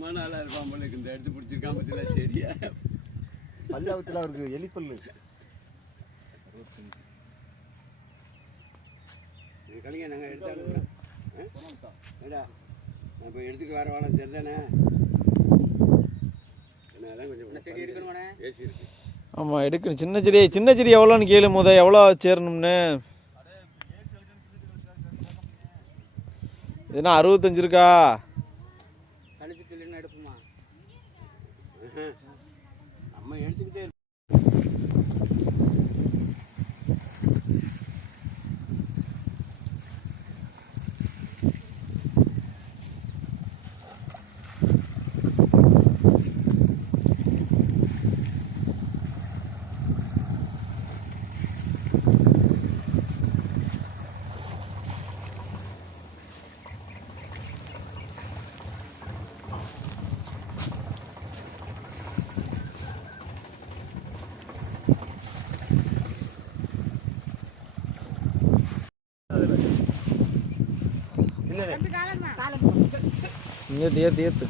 ரொம்ப நாளா இருப்பான் போல இந்த எடுத்து பிடிச்சிருக்காம பத்தில செடியா பல்லாவத்தில் அவருக்கு எலிப்பல்லு கலிங்க நாங்கள் எடுத்து அனுப்புகிறேன் ஏடா நான் இப்போ எடுத்துக்கு வர வாழ சரிதானே அதான் கொஞ்சம் செடி எடுக்கணுமாண்ணே ஏசி இருக்கு. ஆமாம் எடுக்கணும். சின்ன செடி எவ்வளோன்னு கேளு முத எவ்வளோ சேரணும்னு. இதுனா 65 இருக்கா? கழிச்சுட்டு இல்லைன்னா எடுப்போமா? நம்ம எடுத்துக்கிட்டே ஏற்று